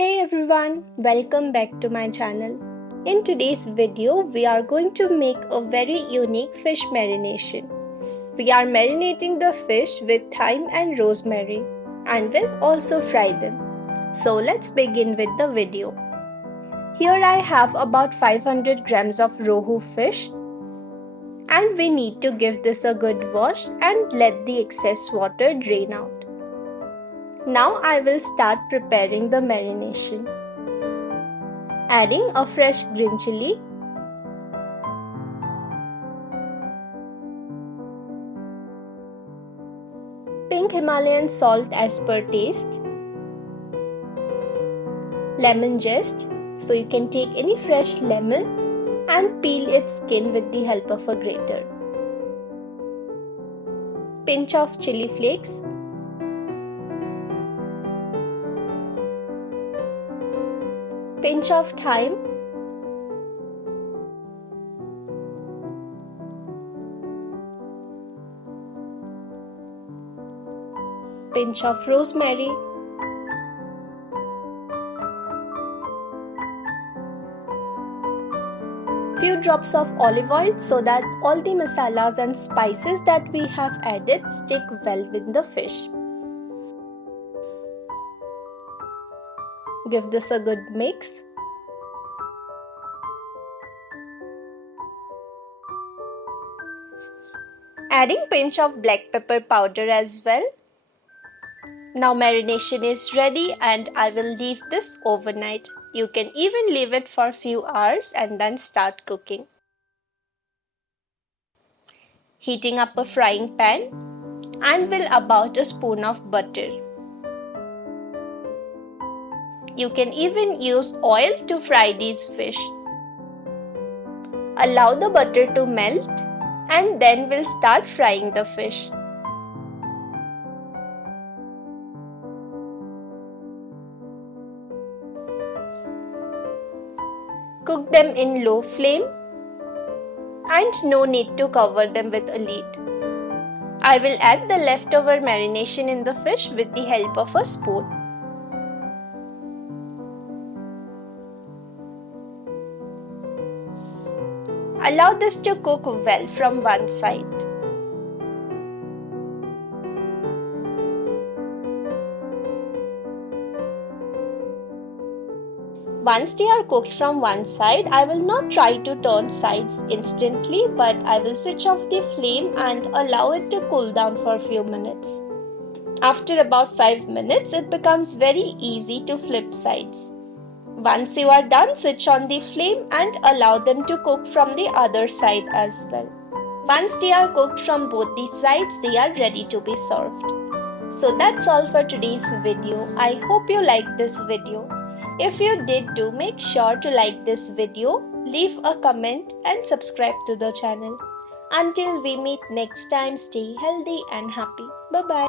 Hey everyone, welcome back to my channel. In today's video, we are going to make a very unique fish marination. We are marinating the fish with thyme and rosemary and will also fry them. So let's begin with the video. Here I have about 500 grams of rohu fish and we need to give this a good wash and let the excess water drain out. Now I will start preparing the marination. Adding a fresh green chili, pink Himalayan salt as per taste, lemon zest, so you can take any fresh lemon and peel its skin with the help of a grater, pinch of chili flakes, pinch of thyme, pinch of rosemary, few drops of olive oil so that all the masalas and spices that we have added stick well with the fish. Give this a good mix. Adding pinch of black pepper powder as well. Now marination is ready and I will leave this overnight. You can even leave it for a few hours and then start cooking. Heating up a frying pan and will about a spoon of butter. You can even use oil to fry these fish. Allow the butter to melt and then we'll start frying the fish. Cook them in low flame and no need to cover them with a lid. I will add the leftover marination in the fish with the help of a spoon. Allow this to cook well from one side. Once they are cooked from one side, I will not try to turn sides instantly, but I will switch off the flame and allow it to cool down for a few minutes. After about 5 minutes, it becomes very easy to flip sides. Once you are done, switch on the flame and allow them to cook from the other side as well. Once they are cooked from both the sides, they are ready to be served. So that's all for today's video. I hope you liked this video. If you did, do make sure to like this video, leave a comment and subscribe to the channel. Until we meet next time, stay healthy and happy. Bye-bye.